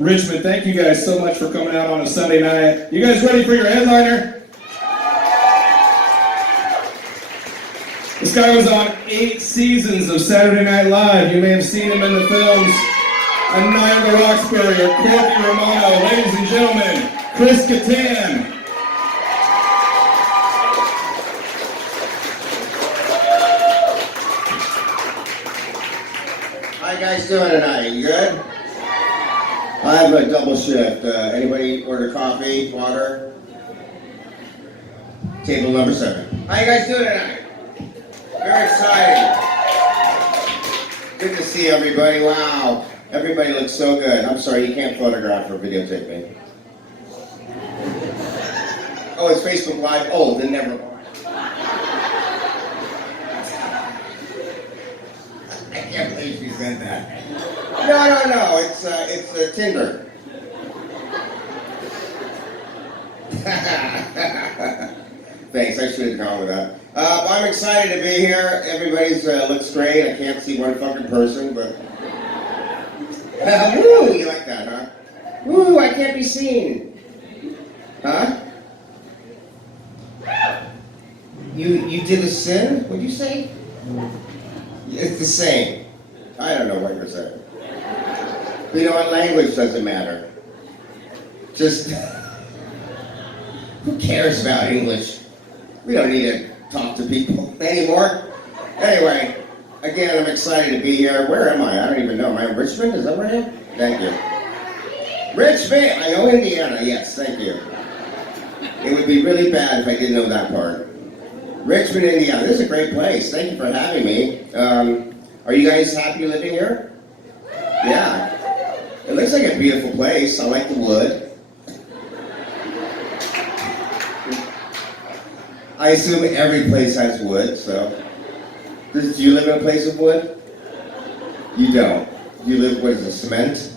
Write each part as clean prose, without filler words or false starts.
Richmond. Thank you guys so much for coming out on a Sunday night. You guys ready for your headliner? This guy was on 8 seasons of Saturday Night Live. You may have seen him in the films A Night on the Roxbury or Corky Romano. Ladies and gentlemen, Chris Kattan. How you guys doing tonight? You good? I have a double shift. Anybody order coffee, water? Table number 7. How you guys doing tonight? Very exciting. Good to see everybody. Wow. Everybody looks so good. I'm sorry, you can't photograph or videotape me. Oh, it's Facebook Live? Oh, then never mind. I can't believe she said that. No. It's Tinder. Thanks, I should have gone with that. I'm excited to be here. Everybody's looks great. I can't see one fucking person, but... woo, you like that, huh? Woo, I can't be seen. Huh? You did a sin? What'd you say? It's the same. I don't know what you're saying. But you know what? Language doesn't matter. Just... who cares about English? We don't need to talk to people anymore. Anyway, again, I'm excited to be here. Where am I? I don't even know. Am I in Richmond? Is that where I am? Thank you. Richmond! I know Indiana. Yes, thank you. It would be really bad if I didn't know that part. Richmond, Indiana. This is a great place. Thank you for having me. Are you guys happy living here? Yeah. It looks like a beautiful place. I like the wood. I assume every place has wood, so. Do you live in a place of wood? You don't. You live, what is it, cement?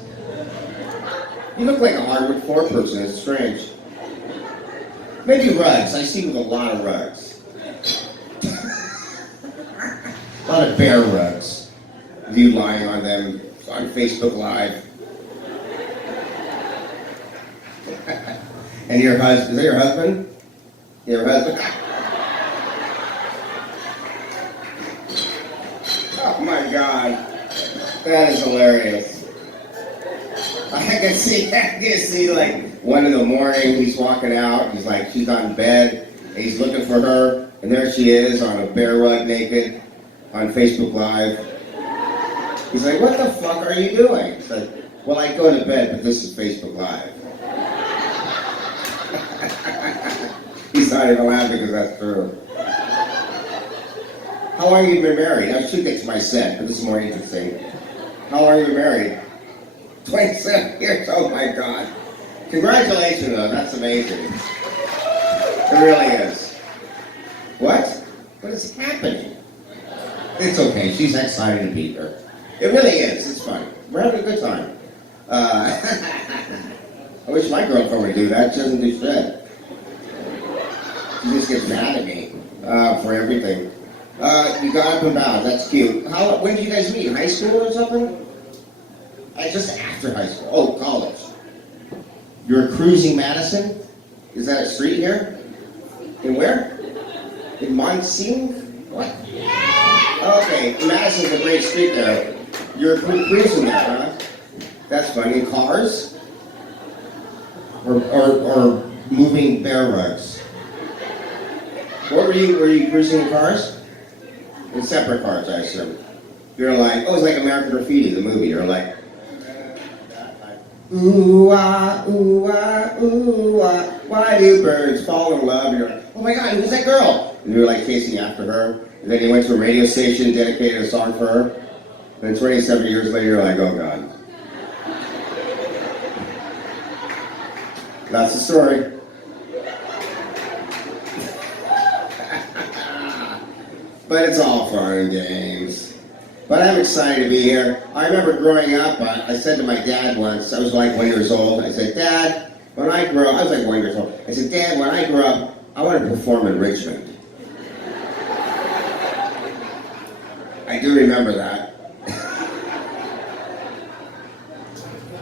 You look like a hardwood floor person. It's strange. Maybe rugs. I see with a lot of rugs. A lot of bear rugs. You lying on them on Facebook Live. And your husband, is that your husband? Your husband? Oh my God. That is hilarious. I can see like 1 in the morning, he's walking out, he's like, she's not in bed, and he's looking for her, and there she is on a bear rug naked on Facebook Live. He's like, what the fuck are you doing? He's like, well, I go to bed, but this is Facebook Live. He's not even laughing because that's true. How long have you been married? I should get to my set, but this is more interesting. How long have you been married? 27 years, oh my God. Congratulations though, that's amazing. It really is. What? What is happening? It's okay, she's excited to be here. It really is, it's fun. We're having a good time. I wish my girlfriend would do that, she doesn't do shit. She just gets mad at me for everything. You got up and bowed, that's cute. When did you guys meet, high school or something? Just after high school. Oh, college. You're cruising Madison? Is that a street here? In where? In Monsing? What? Okay, Madison's a great street there. You're cruising there, huh? That's funny. In cars? Or moving bear rugs? What were you cruising in cars? In separate cars, I assume. You're like, oh, it's like American Graffiti, the movie. You're like, ooh ah, ooh ah, ooh ah, why do birds fall in love? And you're like, oh my God, who's that girl? And you're like chasing after her. And then you went to a radio station, dedicated a song for her. And 27 years later, you're like, oh God. That's the story. But it's all fun and games. But I'm excited to be here. I remember growing up, I said to my dad once, I was like 1 year old, I said, Dad, when I grow up, I was like 1 year old. I said, Dad, when I grow up, I want to perform in Richmond. I do remember that.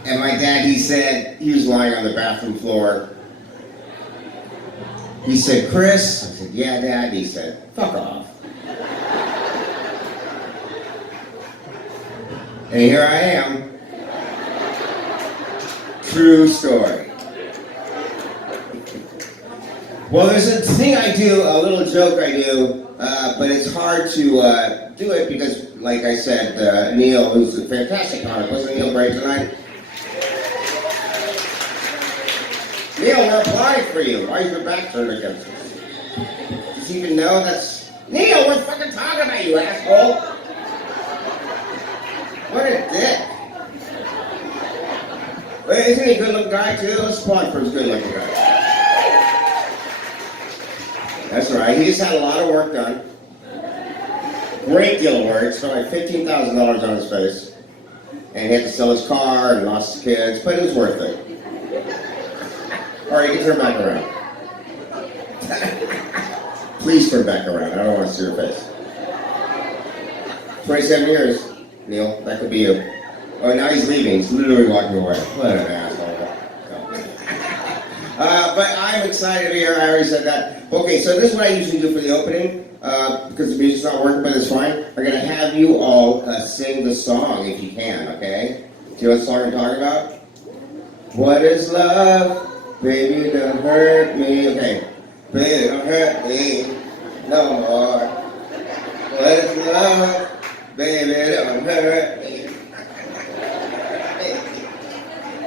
And my dad, he said, he was lying on the bathroom floor. He said, Chris? I said, yeah, Dad. He said, fuck off. And here I am. True story. Well, there's a thing I do, a little joke I do, but it's hard to do it because, like I said, Neil, who's a fantastic comic, wasn't Neil great tonight? Neil, we're applauding for you. Why is your back turned against us? Does he even know that's... Neil, we're fucking talking about you, asshole! What a dick. Wait, isn't he a good-looking guy, too? Let's applaud for his good-looking guy. That's right. He just had a lot of work done. Great deal of work. Spent like $15,000 on his face. And he had to sell his car and lost his kids, but it was worth it. All right, you can turn back around. Please turn back around. I don't want to see your face. 27 years, Neil. That could be you. Oh, now he's leaving. He's literally walking away. What an asshole. But I'm excited to be here. I already said that. Okay, so this is what I usually do for the opening. Because the music's not working, but it's fine. I'm going to have you all sing the song if you can, okay? Do you know what song I'm talking about? What is love? Baby, don't hurt me. Okay. Baby, don't hurt me no more. What is love? Baby, don't hurt me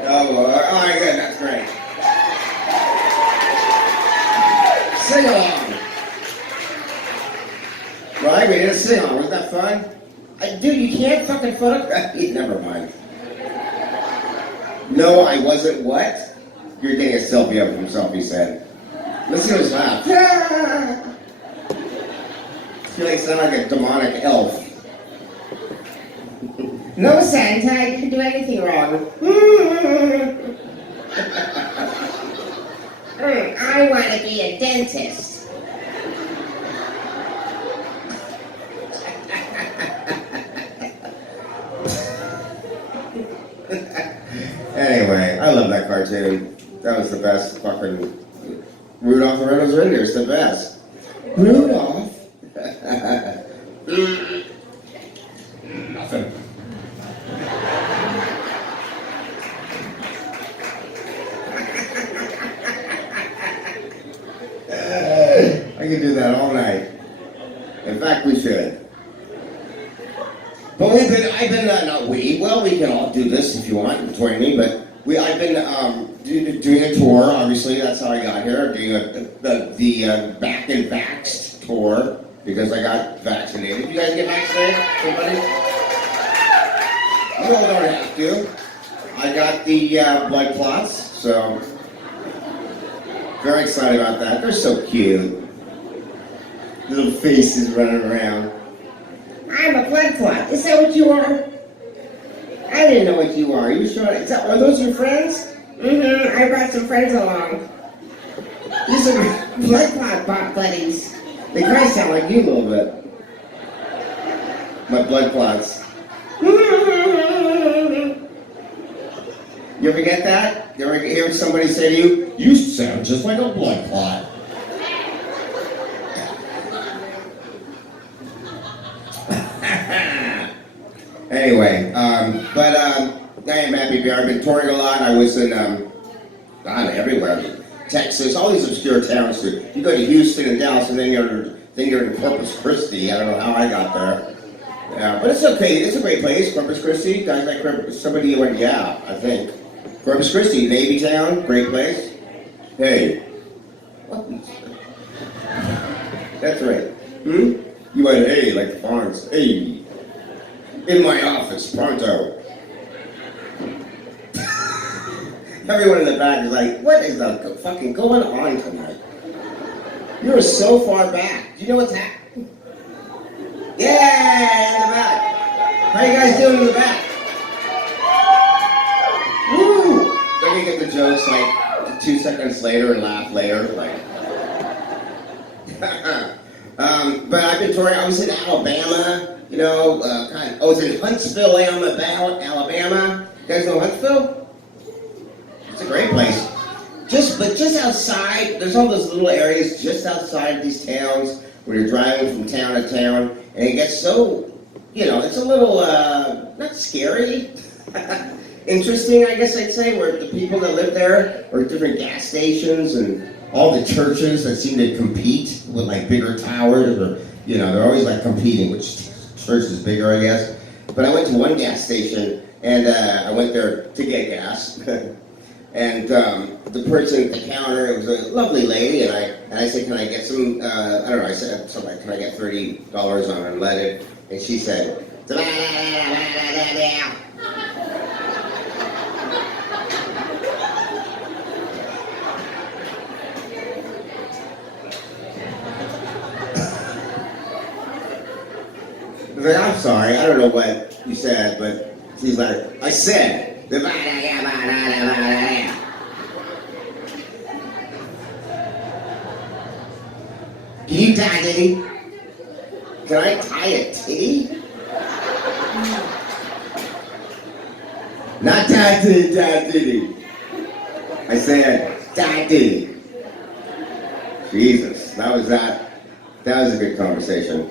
no more. Oh my God, that's great. Sing along. Right, we did a sing along. Wasn't that fun? Dude, you can't fucking photograph me. Never mind. No, I wasn't what? You're getting a selfie of himself, he said. Listen to his laugh. I feel like sound like a demonic elf. No, Santa, I didn't do anything wrong. I want to be a dentist. Anyway, I love that cartoon. That was the best fucking... Rudolph the Red-Nosed Reindeer is the best. Rudolph? Nothing. I could do that all night. In fact, we should. But we can all do this if you want, between me, but I've been doing a tour, obviously, that's how I got here, doing the Back and Vaxxed tour, because I got vaccinated. You guys get vaccinated? Somebody? You all don't have to. I got the blood clots, so very excited about that. They're so cute. Little faces running around. I'm a blood clot. Is that what you are? I didn't know what you are. Are you sure? Are those your friends? Mm-hmm. I brought some friends along. These are blood clot buddies. They kind of sound like you a little bit. My blood clots. You ever get that? You ever hear somebody say to you, "You sound just like a blood clot"? Anyway, I am happy to be here. I've been touring a lot. I was in, everywhere. Texas, all these obscure towns. You go to Houston and Dallas, and then you're in Corpus Christi. I don't know how I got there. Yeah, but it's okay. It's a great place, Corpus Christi. Guys like somebody went, yeah, I think. Corpus Christi, Navy town, great place. Hey. That's right. You went, hey, like the Fonz. Hey. In my office, pronto. Everyone in the back is like, what is the fucking going on tonight? You're so far back. Do you know what's happening? Yeah, in the back. How you guys doing in the back? Woo! Then we get the jokes like 2 seconds later and laugh later, like. But I've been touring. I was in Alabama. I was in Huntsville, Alabama. You guys know Huntsville? It's a great place. But just outside, there's all those little areas just outside these towns where you're driving from town to town, and it gets so, it's a little, not scary, interesting, I guess I'd say, where the people that live there are different gas stations and all the churches that seem to compete with like bigger towers, or, they're always like competing, which church is bigger, I guess. But I went to one gas station, and I went there to get gas. And the person at the counter, it was a lovely lady, and I said, can I get some, I said something like, can I get $30 on unleaded? And she said, I'm sorry, I don't know what you said, but she's like, I said, can you tie a titty? Can I tie a titty? Not tie a titty, tie a titty. I said, tie a titty. Jesus, that was a good conversation.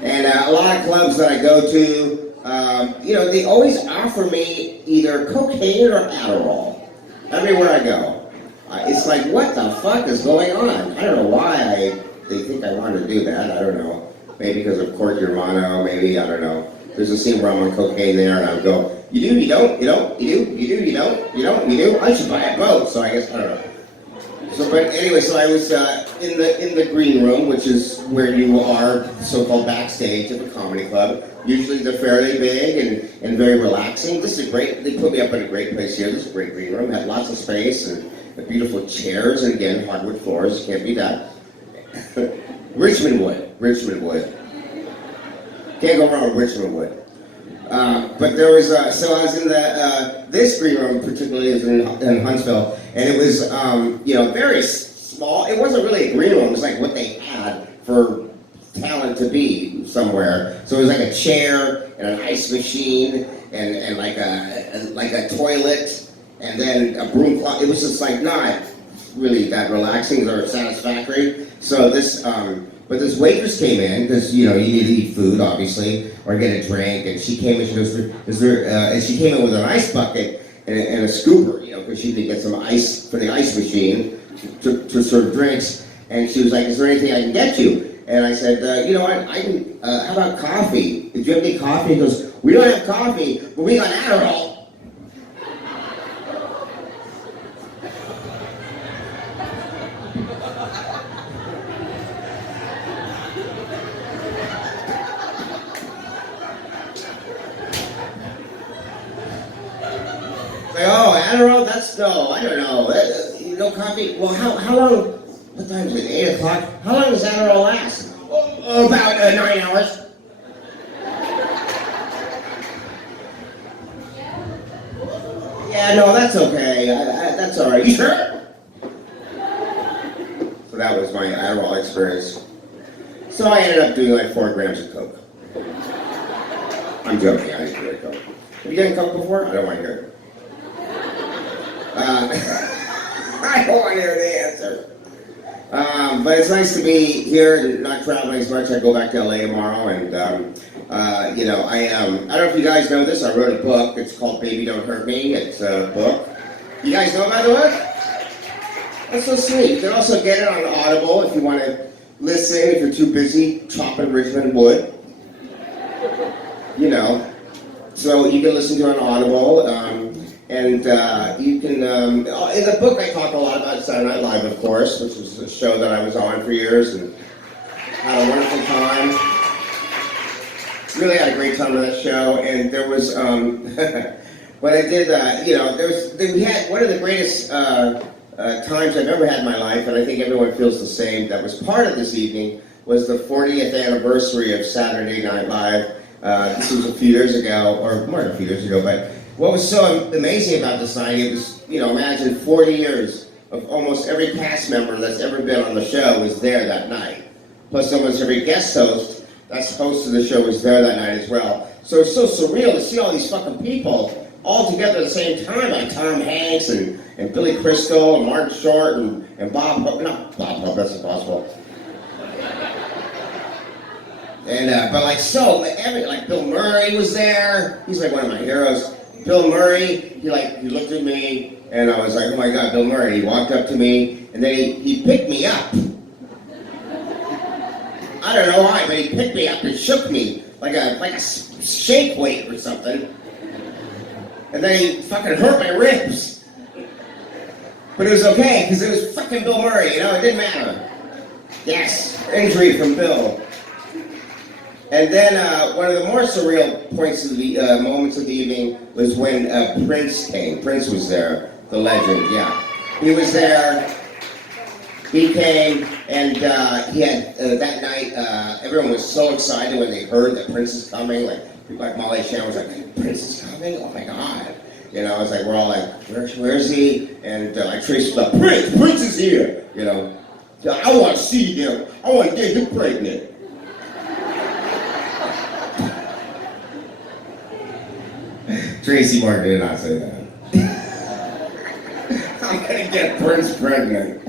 And a lot of clubs that I go to, they always offer me either cocaine or Adderall everywhere I go. It's like, what the fuck is going on? I don't know why they think I want to do that. I don't know. Maybe because of Corky Romano, maybe, I don't know. There's a scene where I'm on cocaine there, and I would go, you do, you don't, you don't, you do, you do, you don't, you don't, you do. I should buy a boat. So I guess, I don't know. So, but anyway, so I was in the green room, which is where you are, so-called backstage at the comedy club. Usually they're fairly big and very relaxing. This is great. They put me up in a great place here. This is a great green room. Had lots of space and beautiful chairs, and again, hardwood floors. Can't beat that. Richmond wood. Can't go wrong with Richmond wood. But there was, so I was in this green room, particularly is in Huntsville, and it was, very small. It wasn't really a green room. It was like what they had for talent to be somewhere. So it was like a chair and an ice machine and like a toilet and then a broom closet. It was just like not really that relaxing or satisfactory. So this, but this waitress came in because you need to eat food obviously or get a drink, and she came in. She goes, and she came in with an ice bucket and a scooper, because she did get some ice for the ice machine to serve drinks. And she was like, "Is there anything I can get you?" And I said, I can. How about coffee? Did you have any coffee? He goes, "We don't have coffee, but we got Adderall." Adderall? I don't know. No coffee? Well, how long, what time is it, 8 o'clock? How long does Adderall last? Oh, about 9 hours. Yeah, no, that's okay. That's all right. You sure? So that was my Adderall experience. So I ended up doing like 4 grams of coke. I'm joking, I didn't do coke. Have you done coke before? I don't want to hear it. I don't want to hear the answer. But it's nice to be here and not traveling as much. I go back to LA tomorrow, and I don't know if you guys know this. I wrote a book. It's called Baby Don't Hurt Me. It's a book. You guys know about the book? That's so sweet. You can also get it on Audible if you want to listen, if you're too busy chopping Richmond wood. So you can listen to it on Audible. And you can, in the book I talk a lot about Saturday Night Live, of course, which was a show that I was on for years and had a wonderful time. Really had a great time on that show. And there was, what I did, we had one of the greatest times I've ever had in my life, and I think everyone feels the same, that was part of this evening, was the 40th anniversary of Saturday Night Live. This was a few years ago, or more than a few years ago, but what was so amazing about this night, it was, imagine 40 years of almost every cast member that's ever been on the show was there that night. Plus almost every guest host that's hosted the show was there that night as well. So it's so surreal to see all these fucking people all together at the same time, like Tom Hanks and Billy Crystal and Mark Short and Bob Hope. Not Bob Hope, that's impossible. And but like like Bill Murray was there. He's like one of my heroes. Bill Murray, he looked at me, and I was like, oh my God, Bill Murray. He walked up to me, and then he picked me up. I don't know why, but he picked me up and shook me like a shake weight or something. And then he fucking hurt my ribs. But it was okay, because it was fucking Bill Murray, you know, it didn't matter. Yes, injury from Bill. And then one of the more surreal moments of the evening was when Prince came. Prince was there, the legend, yeah. He was there, he came, and he had, that night, everyone was so excited when they heard that Prince is coming. Like, people like Molly Shannon was like, Prince is coming? Oh my God. You know, it's like, we're all like, where is he? And like Trace was like, Prince is here. You know, I want to see him. I want to get him pregnant. Tracy Martin did not say that. I'm gonna get Prince pregnant.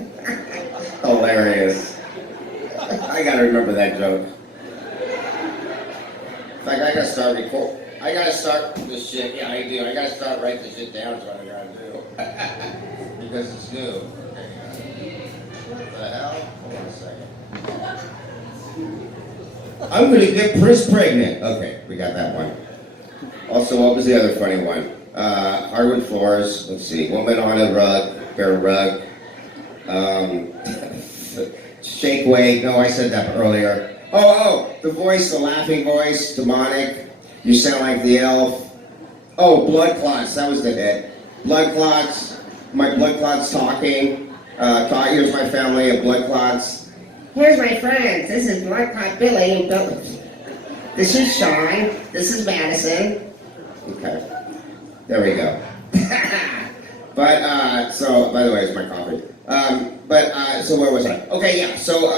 Hilarious. I gotta remember that joke. In fact, I gotta start this shit. Yeah, I do. I gotta start writing this shit down. Is what I gotta do. Because it's new. Okay. What the hell? Hold on a second. I'm gonna get Prince pregnant. Okay, we got that one. Also, what was the other funny one? Hardwood floors. Let's see. Woman on a rug. Bare rug. Shake weight. No, I said that earlier. Oh, the voice, the laughing voice, demonic. You sound like the elf. Oh, blood clots. That was the hit. Blood clots. My blood clots talking. Here's my family of blood clots. Here's my friends. This is blood clot Billy and Bill. This is Sean. This is Madison. Okay. There we go. But, so, by the way, it's my coffee. So where was I? Okay, yeah. So,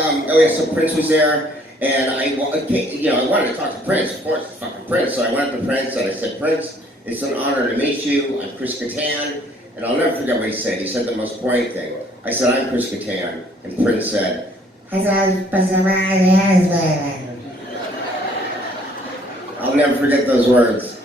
so Prince was there, and I wanted to talk to Prince. Of course, fucking Prince. So I went up to Prince, and I said, Prince, it's an honor to meet you. I'm Chris Kattan. And I'll never forget what he said. He said the most poignant thing. I said, I'm Chris Kattan. And Prince said, I'll never forget those words.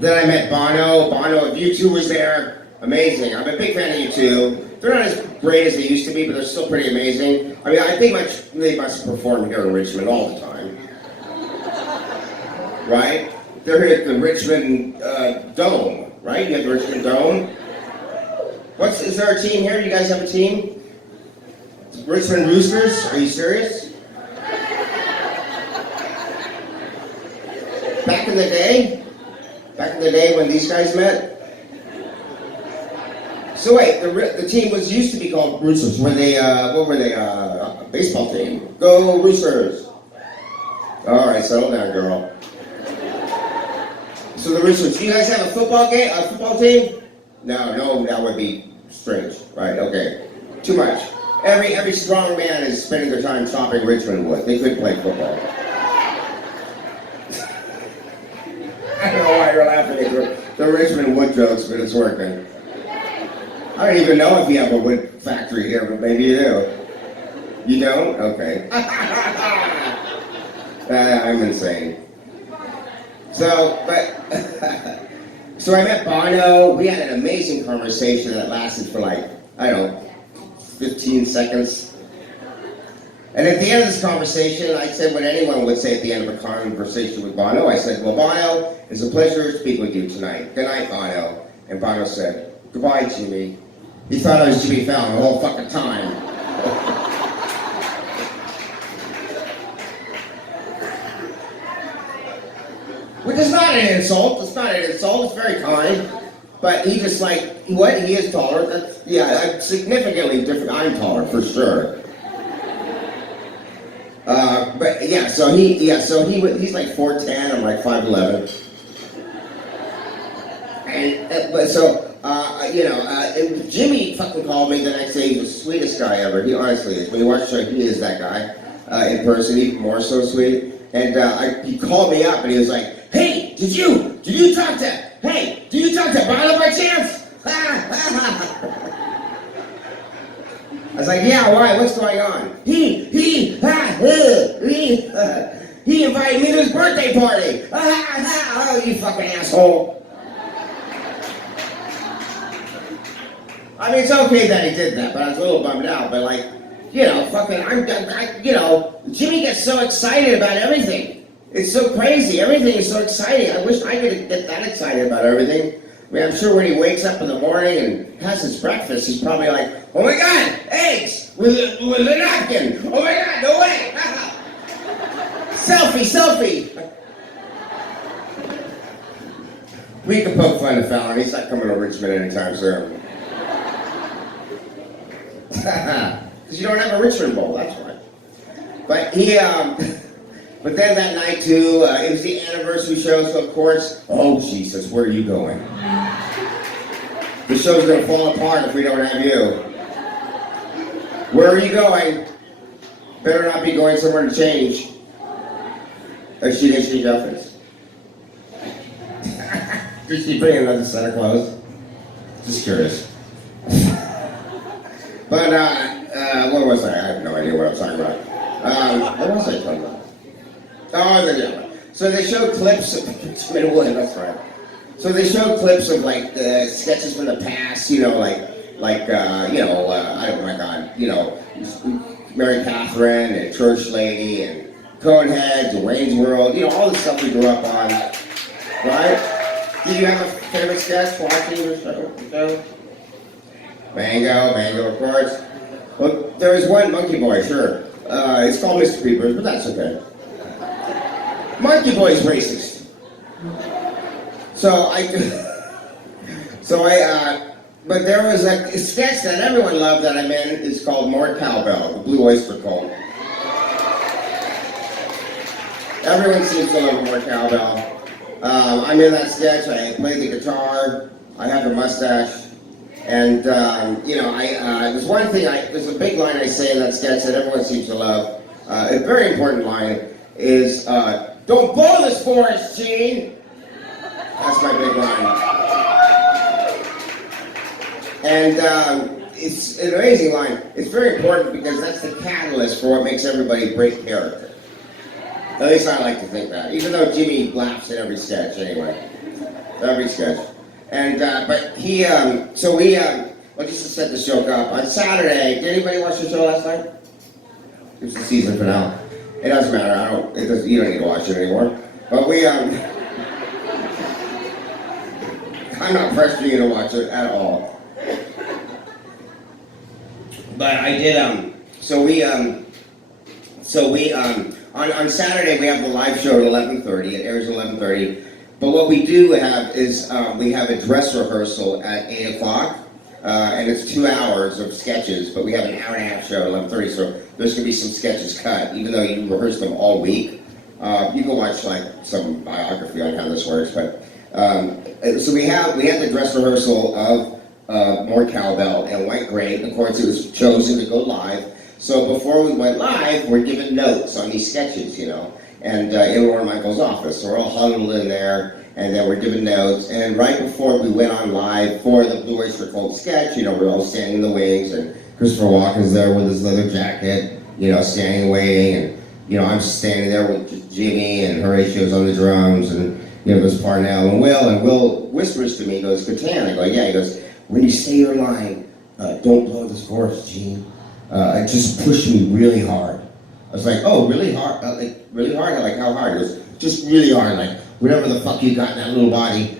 Then I met Bono. Bono of U2 was there. Amazing. I'm a big fan of U2. They're not as great as they used to be, but they're still pretty amazing. I mean, I think they must perform here in Richmond all the time. Right? They're here at the Richmond Dome, right? You have the Richmond Dome. Is there a team here? You guys have a team? Richmond Roosters? Are you serious? Back in the day? Back in the day when these guys met? So wait, the team used to be called Roosters. Were they, what were they, a baseball team? Go Roosters! Alright, settle down, girl. So the Roosters, do you guys have a football team? No, that would be strange. Right, okay. Too much. Every strong man is spending their time shopping Richmond wood. They could play football. I don't know why you're laughing at the Richmond wood jokes, but it's working. I don't even know if you have a wood factory here, but maybe you do. You don't? Okay. I'm insane. So I met Bono. We had an amazing conversation that lasted for 15 seconds. And at the end of this conversation, I said what anyone would say at the end of a conversation with Bono. I said, well, Bono, it's a pleasure to speak with you tonight. Good night, Bono. And Bono said, goodbye, Jimmy. He thought I was Jimmy Fallon the whole fucking time. Which is not an insult. It's not an insult. It's very kind. But he just he is taller. I'm significantly different. I'm taller, for sure. He's like 4'10", I'm like 5'11". And Jimmy fucking called me the next day. He's the sweetest guy ever. He honestly is. When you watch the show, he is that guy. in person, even more so sweet. And he called me up and he was like, "Hey, did you talk to Bono by chance?" I was like, "Yeah, why? What's going on?" He invited me to his birthday party. Oh, you fucking asshole. I mean, it's okay that he did that, but I was a little bummed out. But like, Jimmy gets so excited about everything. It's so crazy. Everything is so exciting. I wish I could get that excited about everything. I mean, I'm sure when he wakes up in the morning and has his breakfast, he's probably like, "Oh my God, eggs with a napkin. Oh my God, no way. Selfie. We can poke fun at Fallon. He's not coming to Richmond anytime soon. Because you don't have a Richmond Bowl, that's why. But but then that night too, it was the anniversary show, so of course, oh Jesus, where are you going? The show's gonna fall apart if we don't have you. Where are you going? Better not be going somewhere to change. Or she didn't change outfits. Did she bring another set of clothes? Just curious. But, what was I? I have no idea what I was talking about. What was I talking about? Oh, so they showed clips of, that's right. So they showed clips of like the sketches from the past, oh my God, Mary Catherine and Church Lady and Coneheads and Wayne's World, all the stuff we grew up on, right? Did you have a favorite sketch watching the show? Mango, of course. Well, there was one Monkey Boy, sure. It's called Mr. Peeper, but that's okay. Monkey Boy's racist. But there was a sketch that everyone loved that I'm in. It's called More Cowbell, the Blue Oyster Cult. Everyone seems to love More Cowbell. I'm in that sketch. I play the guitar. I have a mustache. And, it was one thing, there's a big line I say in that sketch that everyone seems to love. A very important line is, "Don't blow this forest, Gene!" That's my big line. And it's an amazing line. It's very important because that's the catalyst for what makes everybody break character. At least I like to think that. Even though Jimmy laughs at every sketch anyway. Every sketch. And, but he, just to set the show up, on Saturday, did anybody watch the show last night? It was the season finale. It doesn't matter, you don't need to watch it anymore. But I'm not pressuring you to watch it at all. But I did, on Saturday we have the live show at 11:30, it airs at 11:30. But what we do have is, we have a dress rehearsal at 8 o'clock, and it's 2 hours of sketches, but we have an hour and a half show at 11:30, so there's going to be some sketches cut, even though you rehearse them all week. You can watch, some biography on how this works, but, so we had the dress rehearsal of More Cowbell, and it went great. Of course, it was chosen to go live, so before we went live, we're given notes on these sketches, and in Lauren Michael's office. So we're all huddled in there, and then we're given notes. And right before we went on live for the Blue Oyster Cult sketch, we're all standing in the wings, and Christopher Walken's there with his leather jacket, standing waiting, and I'm standing there with Jimmy and Horatio's on the drums, and there's Parnell and Will whispers to me, he goes, "Kattan." I go, "Yeah." He goes, "When you say your line, don't blow this forest, Gene, just push me really hard." I was like, "Oh, really hard? Really hard? Like, how hard?" He goes, "Just really hard, like, whatever the fuck you got in that little body.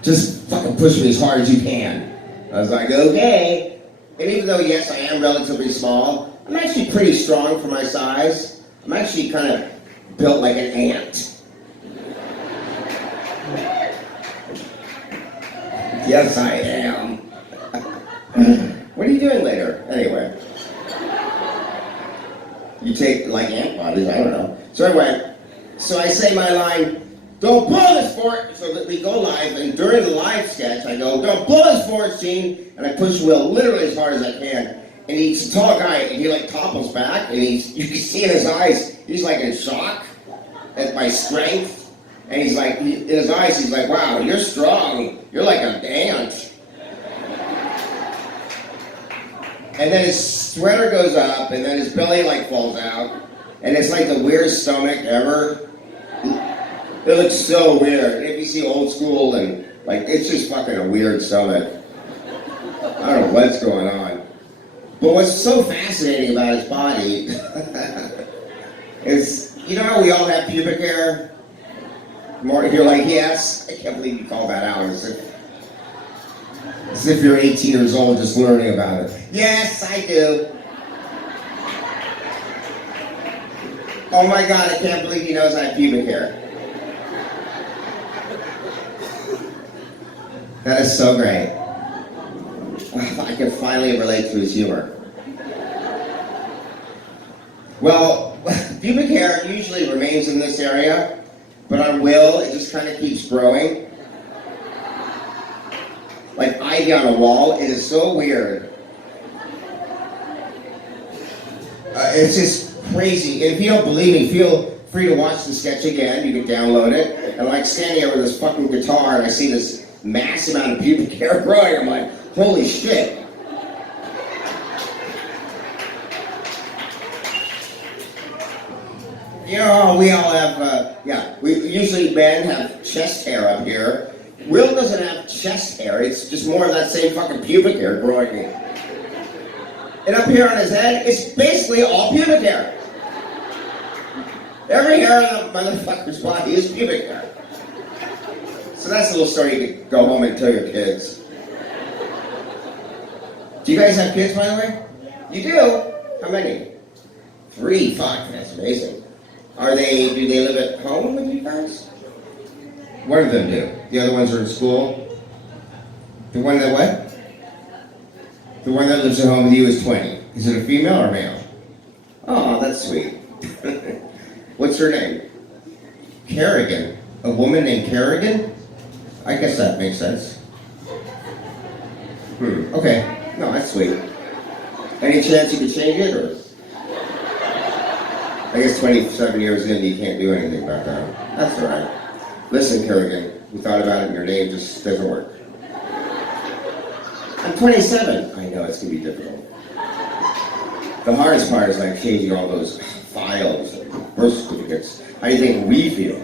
Just fucking push me as hard as you can." I was like, "Okay." And even though, yes, I am relatively small, I'm actually pretty strong for my size. I'm actually kind of built like an ant. Yes, I am. What are you doing later? Anyway. You take, ant bodies, I don't know. So anyway, so I say my line, don't blow this fort, so that we go live, and during the live sketch, I go, don't blow this fort, Gene, and I push Will literally as hard as I can, and he's a tall guy, and he like topples back, and you can see in his eyes, he's like in shock at my strength, and he's like, in his eyes, he's like, wow, you're strong, you're like an ant. And then his sweater goes up, and then his belly like falls out, and it's like the weirdest stomach ever. It looks so weird. If you see Old School, and like, it's just fucking a weird stomach. I don't know what's going on. But what's so fascinating about his body is, you know how we all have pubic hair? More, if you're like, yes, I can't believe you call that out. As if you're 18 years old just learning about it. Yes, I do. Oh my God, I can't believe he knows I have pubic hair. That is so great. I can finally relate to his humor. Well, pubic hair usually remains in this area, but on Will, it just kind of keeps growing. Like ivy on a wall. It is so weird. It's just crazy. And if you don't believe me, feel free to watch the sketch again. You can download it. And like standing there with this fucking guitar, and I see this massive amount of pubic hair growing. I'm like, holy shit. You know, we all have, we usually men have chest hair up here. Will doesn't have chest hair, it's just more of that same fucking pubic hair growing in. And up here on his head, it's basically all pubic hair. Every hair on the motherfucker's body is pubic hair. So that's a little story you can go home and tell your kids. Do you guys have kids, by the way? You do? How many? 3, fuck, that's amazing. Do they live at home with you guys? One of them do. The other ones are in school. The one that what? The one that lives at home with you is 20. Is it a female or male? Oh, that's sweet. What's her name? Kerrigan. A woman named Kerrigan? I guess that makes sense. Okay. No, that's sweet. Any chance you could change it, or? I guess 27 years in, you can't do anything about that. That's all right. Listen, Kerrigan, we thought about it, and your name just doesn't work. I'm 27. I know, it's going to be difficult. The hardest part is like changing all those files and birth certificates. How do you think we feel?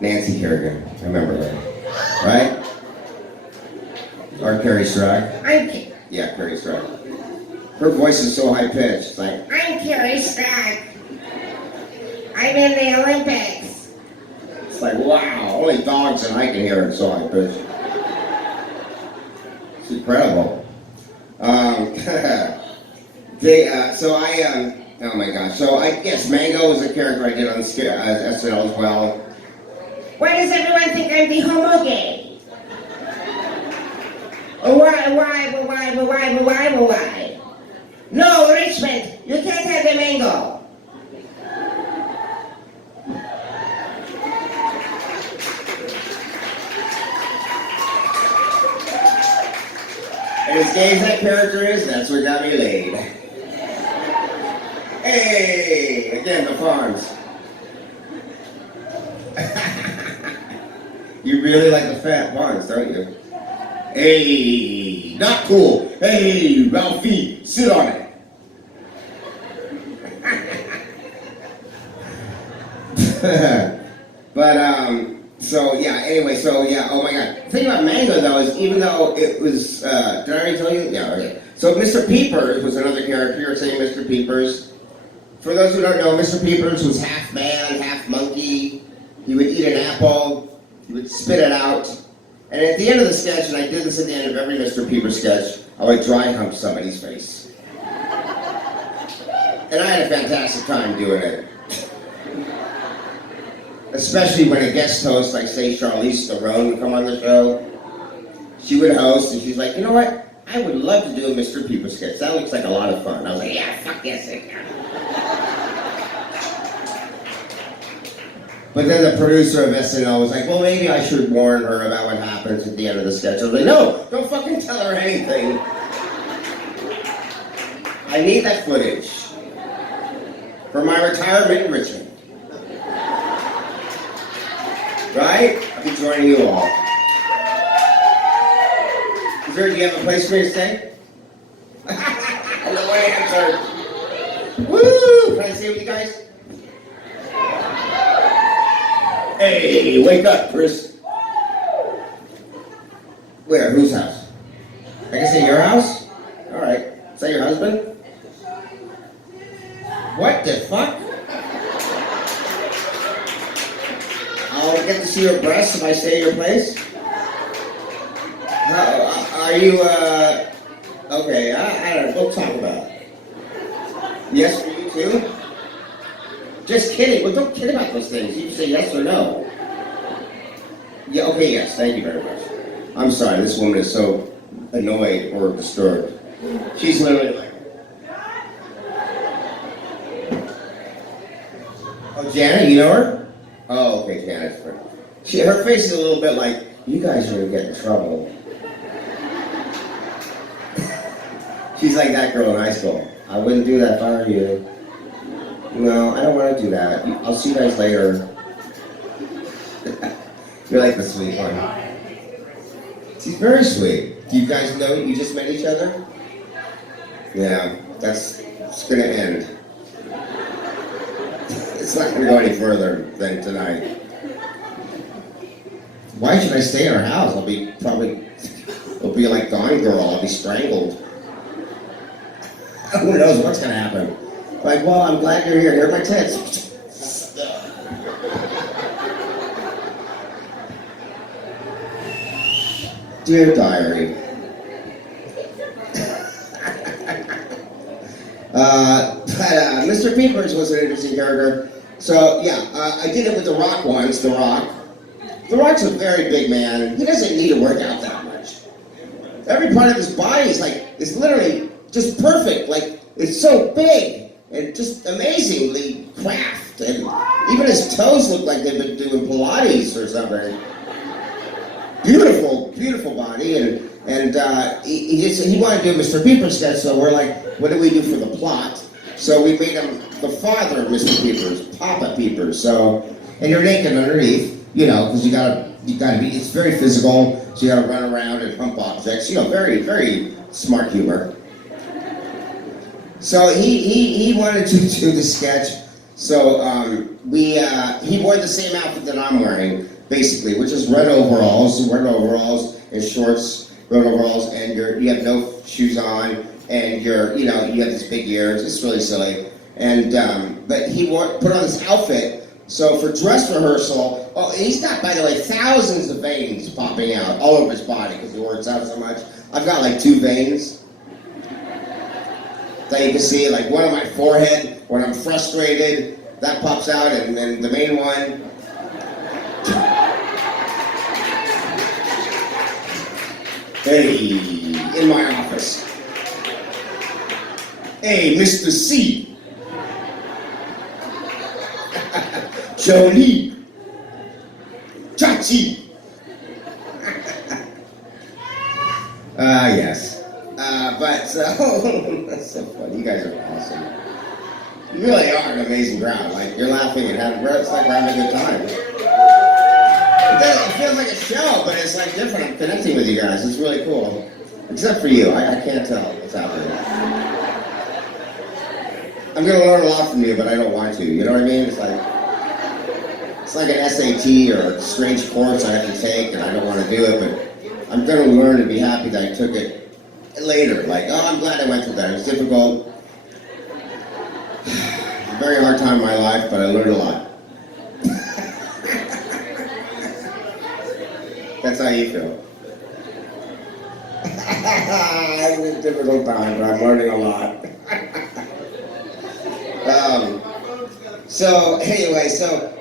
Nancy Kerrigan, I remember that. Right? Or Carrie Strug. Yeah, Carrie Strug. Her voice is so high-pitched. It's like, I'm Carrie Strug. I'm in the Olympics. It's like, wow, only dogs and I can hear it so high-pitched. It's incredible. Oh my gosh. So I guess Mango was a character I did on SNL as well. Why does everyone think I'm the homo gay? Why? No, Richmond, you can't have the mango. And as gay as that character is, that's what got me laid. Hey, again, the farms. You really like the fat ones, don't you? Hey, not cool. Hey, Ralphie, sit on it. Oh my God. The thing about Mango, though, is even though it was, did I already tell you? Yeah, okay. So Mr. Peeper was another character. You were saying Mr. Peepers. For those who don't know, Mr. Peepers was half man, half monkey. He would eat an apple. He would spit it out. And at the end of the sketch, and I did this at the end of every Mr. Peeper sketch, I would dry hump somebody's face. And I had a fantastic time doing it. Especially when a guest host, like say Charlize Theron, would come on the show. She would host, and she's like, you know what? I would love to do a Mr. Peeper sketch. That looks like a lot of fun. I was like, yeah, fuck yes, I can. But then the producer of SNL was like, well, maybe I should warn her about what happens at the end of the sketch. I was like, no, don't fucking tell her anything. I need that footage for my retirement in Richmond. Right? I'll be joining you all. Do you have a place for me to stay? No answer. Woo! Can I stay with you guys? Hey, wake up, Chris. Where? Whose house? I can stay at your house? Alright. Is that your husband? What the fuck? I'll get to see your breasts if I stay at your place? Are you, okay, I don't know, we'll talk about it. Yes for you too? Just kidding, well don't kid about those things, you can say yes or no. Yeah, okay, yes, thank you very much. I'm sorry, this woman is so annoyed or disturbed. She's literally like... Oh, Janet, you know her? Oh, okay, Janet's friend. Her face is a little bit like, you guys are gonna get in trouble. She's like that girl in high school. I wouldn't do that if I were you. No, I don't want to do that. I'll see you guys later. You're like the sweet one. She's very sweet. Do you guys know you just met each other? Yeah, it's gonna end. It's not gonna go any further than tonight. Why should I stay in her house? It'll be like Gone Girl. I'll be strangled. Who knows what's gonna happen? Like, well, I'm glad you're here. Here are my tits. Dear diary. Mr. Peepers was an interesting character. So, yeah, I did it with The Rock once, The Rock. The Rock's a very big man. He doesn't need to work out that much. Every part of his body is literally just perfect. Like, it's so big and just amazingly craft. And even his toes look like they've been doing Pilates or something. Beautiful, beautiful body. And he wanted to do Mr. Peeper sketch, so we're like, what do we do for the plot? So we made him the father of Mr. Peepers, Papa Peepers. So, and you're naked underneath, you know, because you gotta be, it's very physical, so you gotta run around and hump objects, you know, very, very smart humor. So he wanted to do the sketch, so he wore the same outfit that I'm wearing, basically, which is red overalls and shorts, red overalls, and you have no shoes on, and you have these big ears. It's really silly. And but he put on this outfit. So for dress rehearsal, he's got, by the way, thousands of veins popping out all over his body because he works out so much. I've got like 2 veins that you can see, like one on my forehead when I'm frustrated. That pops out, and then the main one. Hey, in my office. Hey, Mr. C. Jolie. Chachi. Yes. But that's so funny. You guys are awesome. You really are an amazing crowd. Like, you're laughing and it's like we're having a good time. It feels like a show, but it's like different. I'm connecting with you guys. It's really cool. Except for you. I can't tell what's happening. I'm going to learn a lot from you, but I don't want to. You know what I mean? It's like an SAT or a strange course I have to take, and I don't want to do it, but I'm going to learn and be happy that I took it later. Like, oh, I'm glad I went through that. It was difficult. A very hard time in my life, but I learned a lot. That's how you feel. It's a difficult time, but I'm learning a lot. So anyway, so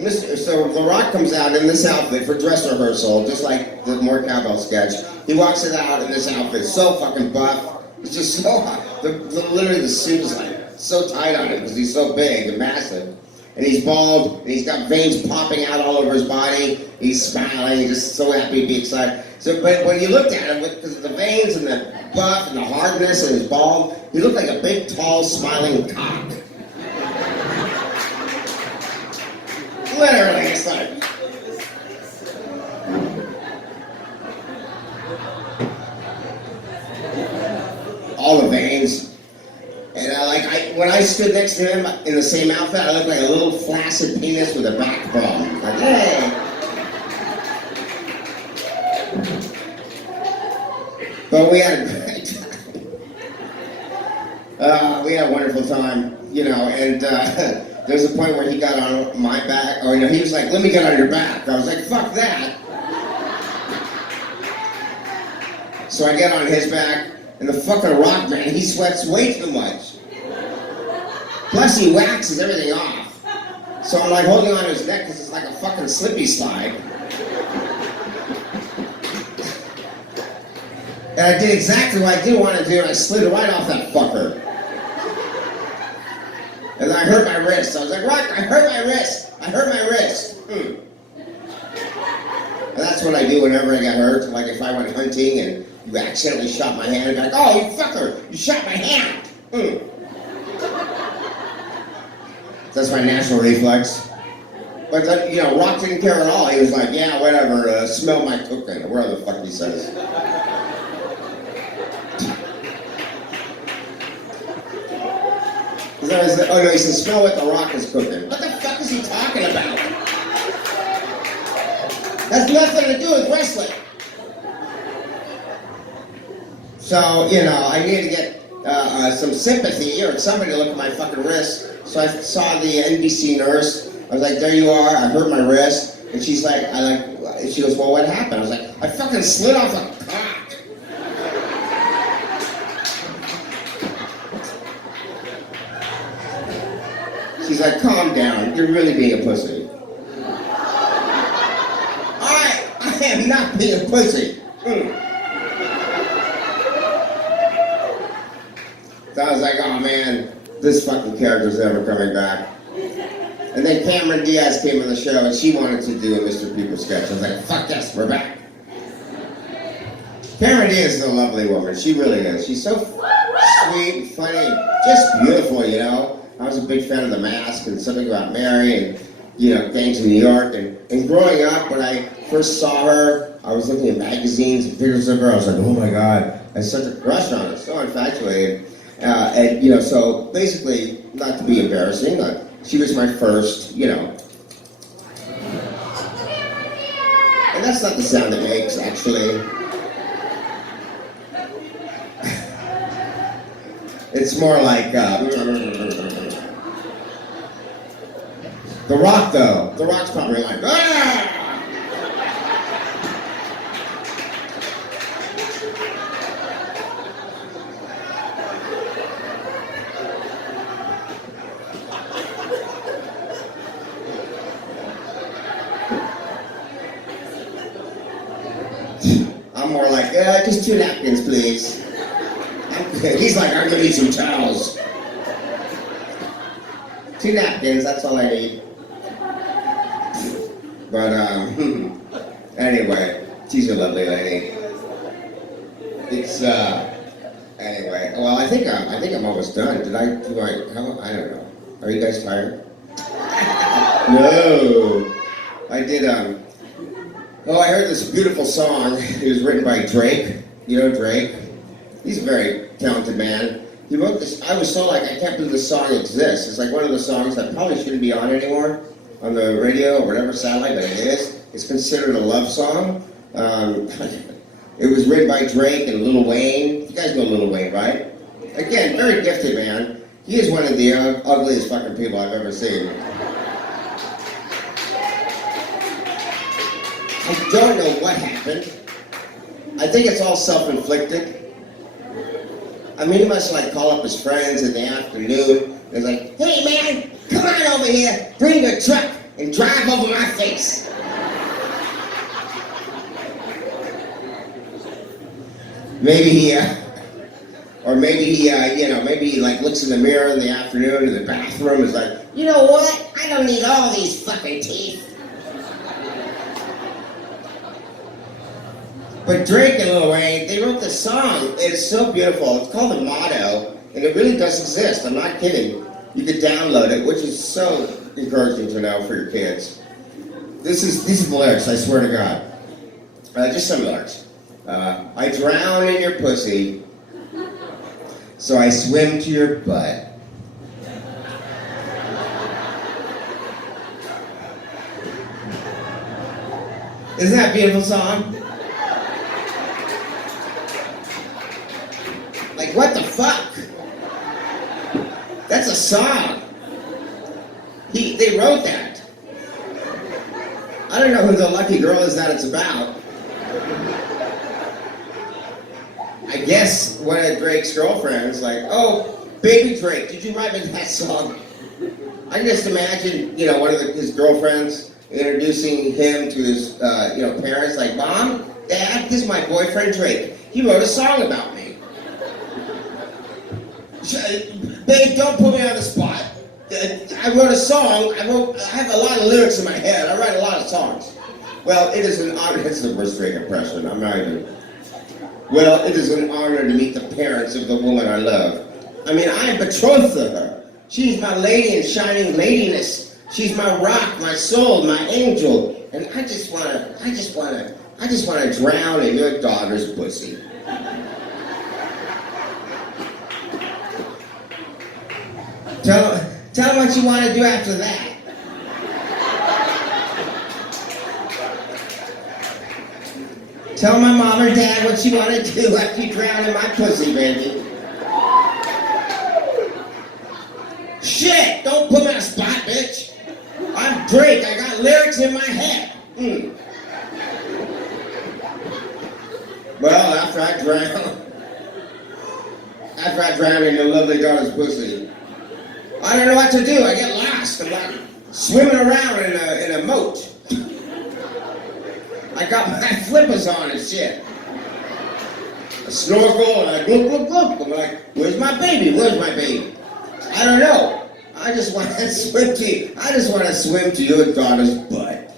The Rock comes out in this outfit for dress rehearsal, just like the More Cowbell sketch. He walks it out in this outfit, so fucking buff. It's just so hot. Literally the suit is like so tight on him because he's so big and massive. and he's bald, and he's got veins popping out all over his body. He's smiling, he's just so happy to be excited. So, but when you looked at him, because of the veins and the buff and the hardness and his bald, he looked like a big, tall, smiling cock. Literally, it's like... all the veins. And when I stood next to him in the same outfit, I looked like a little flaccid penis with a back problem. Like, hey. But we had a great time. We had a wonderful time, you know, and there's a point where he got on my back, or, you know, he was like, let me get on your back. I was like, fuck that. So I get on his back, and the fucking Rock, man, he sweats way too much. Plus he waxes everything off. So I'm like holding on to his neck because it's like a fucking slippy slide. And I did exactly what I didn't want to do, and I slid right off that fucker. And then I hurt my wrist. I was like, Rock, I hurt my wrist. I hurt my wrist. And that's what I do whenever I get hurt. Like if I went hunting and you accidentally shot my hand, I'd be like, oh, you fucker, you shot my hand. That's my natural reflex. But, you know, Rock didn't care at all. He was like, yeah, whatever, smell my cooking, or whatever the fuck he says. Oh, no, he said, smell what the Rock is cooking. What the fuck is he talking about? Has nothing to do with wrestling. So, you know, I needed to get some sympathy or somebody to look at my fucking wrist. So I saw the NBC nurse. I was like, there you are. I hurt my wrist. And she's like, she goes, well, what happened? I was like, I fucking slid off a cock. She's like, calm down. You're really being a pussy. I am not being a pussy. So I was like, oh man, this fucking character's never coming back. And then Cameron Diaz came on the show and she wanted to do a Mr. Peeper sketch. I was like, fuck yes, we're back. Cameron Diaz is a lovely woman. She really is. She's so sweet and funny, just beautiful, you know. I was a big fan of The Mask and Something About Mary and, you know, Gangs of New York. And growing up, when I first saw her, I was looking at magazines and pictures of her. I was like, oh my God, I had such a crush on her, so infatuated. And, you know, so basically, not to be embarrassing, she was my first, you know. And that's not the sound it makes, actually. It's more like, The Rock, though. The Rock's probably like, ah! I'm more like, just 2 napkins, please. He's like, I'm gonna need some towels. 2 napkins, that's all I need. But, anyway, she's a lovely lady. It's, anyway, well, I think I'm almost done. I don't know. Are you guys tired? No. I did, I heard this beautiful song. It was written by Drake. You know Drake? He's a very talented man. He wrote this. I was so like, I can't believe this song exists. It's like one of the songs that probably shouldn't be on anymore on the radio or whatever satellite, but it is. It's considered a love song. It was written by Drake and Lil Wayne. You guys know Lil Wayne, right? Again, very gifted man. He is one of the ugliest fucking people I've ever seen. I don't know what happened. I think it's all self-inflicted. I mean, he must like call up his friends in the afternoon. And like, hey man, come on over here, bring your truck and drive over my face. Maybe he, maybe he like looks in the mirror in the afternoon in the bathroom. Is like, You know what? I don't need all these fucking teeth. But Drake and Lil Wayne, they wrote this song. It's so beautiful. It's called The Motto, and it really does exist. I'm not kidding. You could download it, which is so encouraging to know for your kids. These are the lyrics, I swear to God. Just some lyrics. I drown in your pussy, so I swim to your butt. Isn't that a beautiful song? Like, what the fuck? That's a song. They wrote that. I don't know who the lucky girl is that it's about. I guess one of Drake's girlfriends, like, oh, baby Drake, did you write me that song? I can just imagine, one of his girlfriends introducing him to his, parents, like, Mom, Dad, this is my boyfriend Drake. He wrote a song about me. Babe, don't put me on the spot. I wrote a song. I have a lot of lyrics in my head. I write a lot of songs. Well, it is an honor. It's the worst Drake impression. I'm not even. Well, it is an honor to meet the parents of the woman I love. I mean, I am betrothed to her. She's my lady in shining ladiness. She's my rock, my soul, my angel. And I just wanna drown in your daughter's pussy. Tell them what you want to do after that. Tell my mom or dad what you want to do after you drown in my pussy, baby. Shit! Don't put me on a spot, bitch. I'm Drake. I got lyrics in my head. Well, after I drown in your lovely daughter's pussy, I don't know what to do. I get lost. I'm like swimming around in a moat. I got my flippers on and shit. I snorkel and I look. I'm like, where's my baby? Where's my baby? I don't know. I just want to swim to you. I just want to swim to your daughter's butt.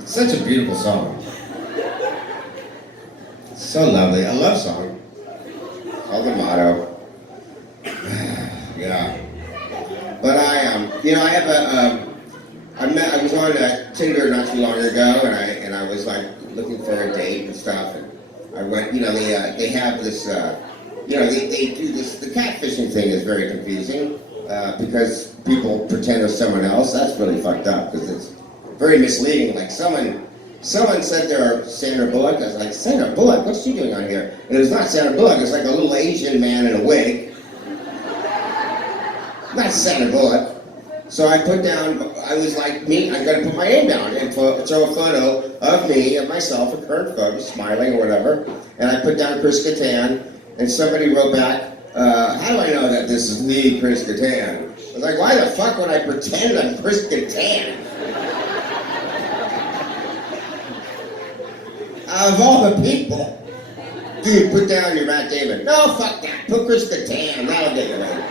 It's such a beautiful song. It's so lovely. A love song. Called The Motto. Yeah. But I have I was on Tinder not too long ago, and I was like looking for a date and stuff, and I went, they have this, they do this, the catfishing thing is very confusing, because people pretend they're someone else. That's really fucked up, because it's very misleading. Like someone said they're Sandra Bullock. I was like, Sandra Bullock? What's she doing on here? And it was not Sandra Bullock. It's like a little Asian man in a wig. Not Sandra Bullock. So I put down, I was like, I'm going to put my name down and throw a photo of me and myself, a current photo, smiling or whatever. And I put down Chris Kattan, and somebody wrote back, how do I know that this is me, Chris Kattan? I was like, why the fuck would I pretend I'm Chris Kattan? Of all the people. Dude, put down your Matt Damon. No, fuck that. Put Chris Kattan. That'll get you right.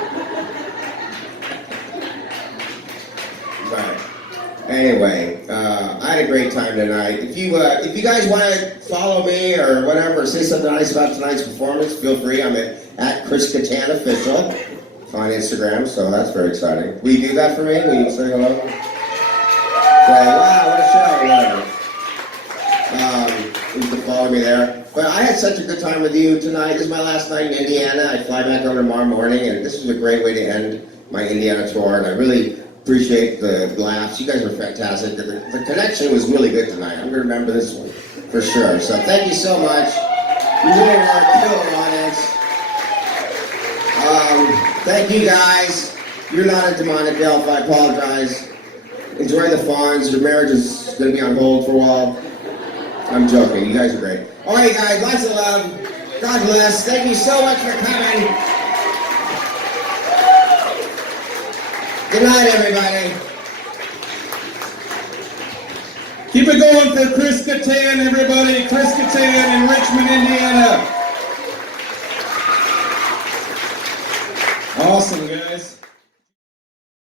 But anyway, I had a great time tonight. If you guys want to follow me or whatever, say something nice about tonight's performance, feel free. I'm at Chris Kattan Official on Instagram, so that's very exciting. Will you do that for me? Will you say hello? Say, wow, what a show, whatever. You can follow me there. But I had such a good time with you tonight. This is my last night in Indiana. I fly back over tomorrow morning, and this was a great way to end my Indiana tour, and I really appreciate the laughs. You guys were fantastic. The connection was really good tonight. I'm going to remember this one for sure. So thank you so much. You really are a killer audience. Thank you guys. You're not a demonic elf. I apologize. Enjoy the funds. Your marriage is going to be on hold for a while. I'm joking. You guys are great. All right, guys. Lots of love. God bless. Thank you so much for coming. Good night, everybody. Keep it going for Chris Kattan, everybody. Chris Kattan in Richmond, Indiana. Awesome, guys.